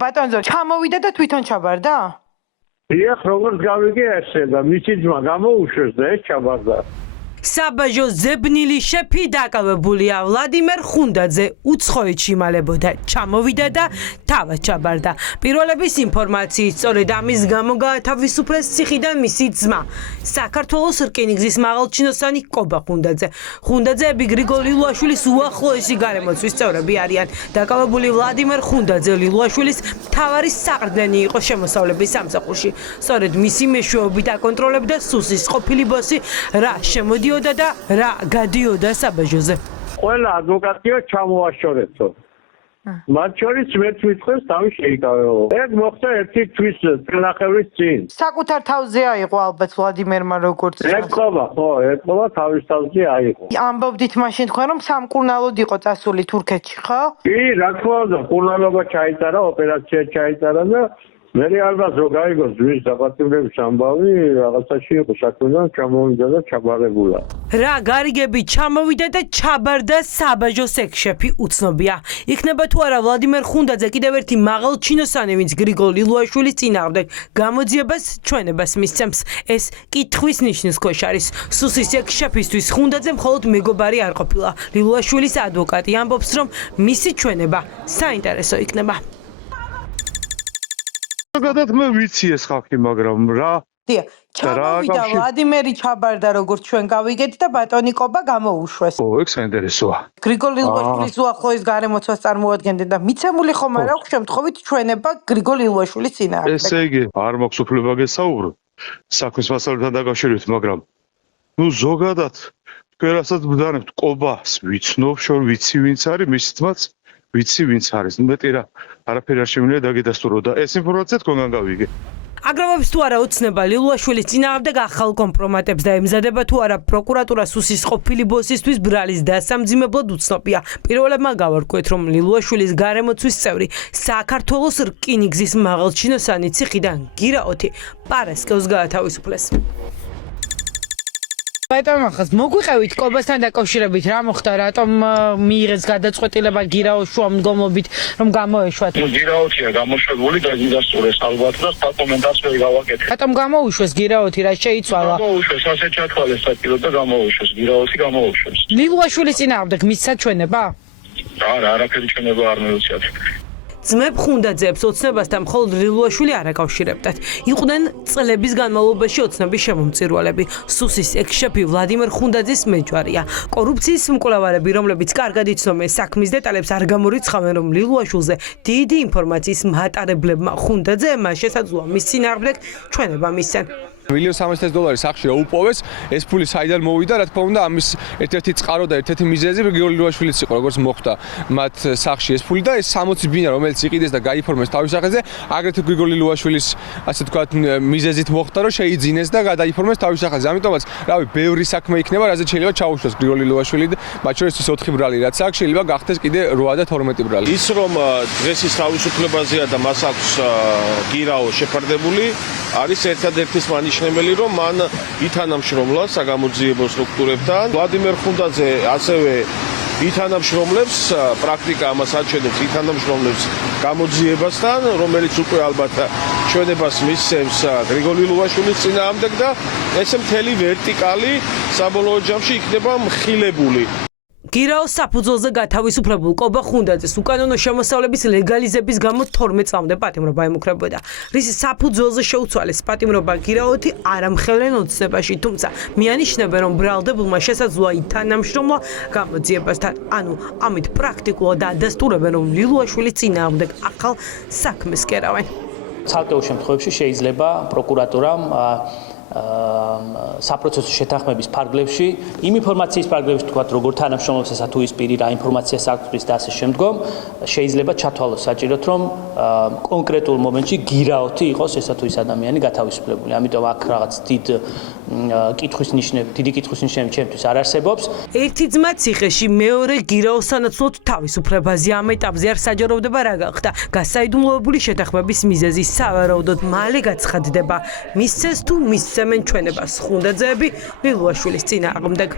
ბატონო, ჩამოვიდა და თვითონ ჩაბარდა? დიახ, როგორც გავიგე ესე და მისი ძმა გამოუშვეს და ეს ჩაბარდა. საბაჟო ზებნილი შეფი დაკავებულია ვლადიმერ ხუნდაძე უცხოეთ იმალებოდა ჩამოვიდა და თავად ჩაბარდა. პირველების ინფორმაციით სწორედ ამის გამო გაათავისუფლეს ციხიდან მისი ძმა საქართველოს რკინიგზის მაღალჩინოსანი კობა ხუნდაძე. ხუნდაძეები გრიგოლ ლილუაშვილის უახლოესი გარემოცვის წევრები არიან. დაკავებული ვლადიმერ ხუნდაძე ლილუაშვილის მთავარი საყრდენი იყო შემოსავლების სამსახურში. სწორედ მისი მეშვეობით აკონტროლებდა სუსის ყოფილი ბოსი რა შემოდიოდა და რა გადიოდა საბაჟოზე. ყველა ადვოკატია ჩამოაშორებო. მათ შორის მეც მითხრეს თავი შეიკავეო. ეგ მოხდა ერთი თვის წელახევრის წინ. საკუთარ თავზე აიღო ალბათ ვლადიმერმა როგორც ეთყობა, ხო, ეთყობა თავის თავზე აიღო. ამბობდით მაშინ თქვენ რომ სამკურნალოდ იყო წასული თურქეთში, ხო? კი, რა თქმა უნდა, კურნალობა ჩაიტარა, ოპერაცია ჩაიტარა და მე ალბათ რო გაიგო ზღვის დაპატიმრების ამბავი რაღაცაში იყო საქმიდან ჩამოვიდა და ჩაბარებულა. რა გარიგები ჩამოვიდა და ჩაბარდა საბაჟოს ექშეფი უცნობია. იქნება თუ არა ვლადიმერ ხუნდაძე კიდევ ერთი მაღალჩინოსანი, ვინც გრიგოლ ლილუაშვილის წინააღმდეგ გამოძიებას ჩვენებას მისცემს. ეს კითხვის ნიშნის ქვეშ არის. სუსის ექშეფისთვის ხუნდაძე მხოლოდ მეგობარი არ ყოფილა. ლილუაშვილის ადვოკატი ამბობს, რომ მისი ჩვენება საინტერესო იქნება. ზოგადად მე ვიცი ეს ხალხი, მაგრამ რა ჩამოვიდა ვლადიმერი ჩაბარდა როგორც ჩვენ გავიგეთ და ბატონი კობა გამოუშვეს. ო, ეგ საინტერესოა. გრიგოლ ლილუაშვილის უახლოეს გარემოცვას წარმოადგენდნენ და მიცემული ხომ არ აქვს შემთხვევით ჩვენება გრიგოლ ლილუაშვილის წინააღმდეგ. ესე იგი, არ მაქვს უფლება გესაუბრო საქმის მასალებთან დაკავშირებით, მაგრამ ნუ ზოგადად თქვენ რასაც ბრძანებთ კობას ვიცნობ, შორ ვიცი ვინც არის, მის ძმაც ვიცი ვინც არის. მეტი რა არაფერი არ შემიძლია დაგედასტურო და ეს ინფორმაცია თქვენგან გავიგე. აგროვებს თუ არა ოცნება ლილუაშვილის წინააღმდეგ ახალ კომპრომატებს და ემზადება თუ არა პროკურატურა სუსის ყოფილი ბოსისთვის ბრალის დასამძიმებლად უცნობია. პირველებმა გავარკვიეთ, რომ ლილუაშვილის გარემოცვის წევრი საქართველოს რკინიგზის მაღალჩინოსანი ციხიდან გირაოთი პარასკევს გაათავისუფლეს. ბატონო, ხას მოგვიყევით კობასთან დაკავშირებით რა მოხდა, რატომ მიიღეს გადაწყვეტილება გირაოს შუამდგომლობით რომ გამოეშვათ? გირაოთია გამოშვებული და გიდასტურეს ალბათ და საკომენტარს ვერ გავაკეთე. რატომ გამოუშვეს გირაოთი, რა შეიცვალა? გამოუშვეს, ასე ჩათვალეს საჭირო და გამოუშვეს, გირაოთი გამოუშვეს. ლილუაშვილის წინააღმდეგ მისცა ჩვენება? არა, არაფერი ჩვენება არ მივუციათ. ძმებ ხუნდაძეებს ოცნებასთან მხოლოდ ლილუაშვილი არ აკავშირებდათ. იყვნენ წლების განმავლობაში ოცნების შემომწირვალები. სუსის ექშეფი ვლადიმერ ხუნდაძის მეჯვარია. კორუფციის მკვლევარები, რომლებიც კარგად იცნობენ საქმის დეტალებს, არ გამორიცხავენ, რომ ლილუაშვილზე დიდი ინფორმაციის მატარებლებმა ხუნდაძეებმა შესაძლოა მის წინააღმდეგ ჩვენება მისცენ. $1,300,000 სახში აუპოვეს, ეს ფული საიდან მოვიდა, რა თქმა უნდა, ამის ერთ-ერთი წყარო და ერთ-ერთი მიზეზი გრიგოლ ლილუაშვილიც იყო, როგორც მოხდა მათ სახში ეს ფული და ეს 60 ბინა, რომელიც იყიდეს და გაიფორმეს თავის სახელზე, აგრეთვე გრიგოლ ლილუაშვილის, ასე ვთქვათ, მიზეზით მოხდა, რომ შეიძინეს და გადაიფორმეს თავის სახელზე. ამიტომაც, რავი, ბევრი საქმე იქნება, რაზეც შეიძლება ჩაუშვას გრიგოლ ლილუაშვილი და მათ შორის ის 4 ბრალი, რაც აქვს, შეიძლება გახდეს კიდე 8 და 12 ბრალი. ის რომ დღეს ის თავისუფლებაზეა და მას აქვს გირაო შეფარდებული, არის ერთადერთის მანიშნებელი, რომ მან ითანამშრომლა საგამოძიებო სტრუქტურებთან. ვლადიმერ ხუნდაძე ასევე ითანამშრომლებს, პრაქტიკა ამას აჩვენებს, ითანამშრომლებს გამოძიებასთან, რომელიც უკვე ალბათ ჩვენებას მისცემს გრიგოლ ლილუაშვილის წინააღმდეგ და ესე მთელი ვერტიკალი საბოლოო ჯამში იქნება მხილებული. გირაოს საფუძველზე გათავისუფლებულ კობა ხუნდაძეს უკანონო შემოსავლების ლეგალიზების გამო 12 წლამდე პატიმრობა ემუქრებოდა. რის საფუძველზე შეუცვალეს პატიმრობა გირაოთი არ ამხელენ ოცნებაში, თუმცა მიანიშნებენ, რომ ბრალდებულმა შესაძლოა ითანამშრომლა გამოძიებასთან. ანუ ამით პრაქტიკულად ადასტურებენ, რომ ლილუაშვილის წინააღმდეგ ახალ საქმეს კერავენ. ცალკეულ შემთხვევებში შეიძლება პროკურატურამ საპროცესო შეთანხმების ფარგლებში, იმ ინფორმაციის ფარგლებში თქვათ, როგორ თანამშრომლობს ესა თუ ის პირი რა ინფორმაციას აქვს და ასე შემდგომ, შეიძლება ჩათვალოს საჭიროდ, რომ კონკრეტულ მომენტში გირაოთი იყოს ესა თუ ის ადამიანი გათავისუფლებული. ამიტომ აქ რაღაც დიდი კითხვის ნიშნები ჩემთვის არ არსებობს. ერთი ძმა ციხეში, მეორე გირაოს სანაცვლოდ თავისუფლებაზე. ამ ეტაპზე არ საჯაროვდება რა გახდა. გასაიდუმლოებული შეთანხმების მიზეზი სავარაუდოდ მალე გაცხადდება. მისცეს თუ მისცემენ ჩვენებას ხუნდაძეები ლილუაშვილის წინააღმდეგ.